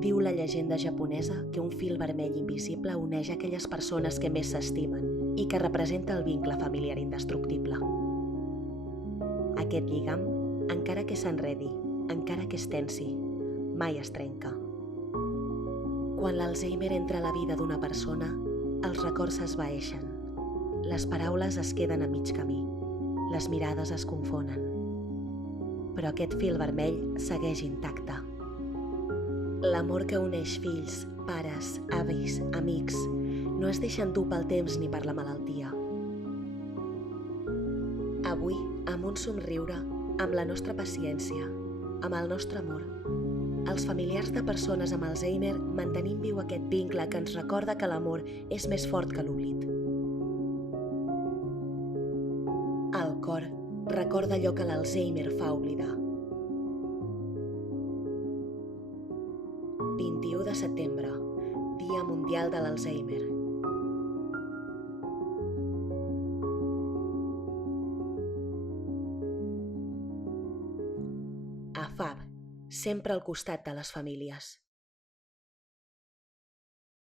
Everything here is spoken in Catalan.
Diu la llegenda japonesa que un fil vermell invisible uneix aquelles persones que més s'estimen i que representa el vincle familiar indestructible. Aquest lligam, encara que s'enredi, encara que es tensi, mai es trenca. Quan l'Alzheimer entra a la vida d'una persona, els records s'esvaeixen, les paraules es queden a mig camí, les mirades es confonen. Però aquest fil vermell segueix intacte. L'amor que uneix fills, pares, avis, amics, no es deixa endur pel temps ni per la malaltia. Avui, amb un somriure, amb la nostra paciència, amb el nostre amor, els familiars de persones amb Alzheimer mantenim viu aquest vincle que ens recorda que l'amor és més fort que l'oblit. El cor recorda allò que l'Alzheimer fa oblidar. 21 de setembre, Dia Mundial de l'Alzheimer. AFAB, sempre al costat de les famílies.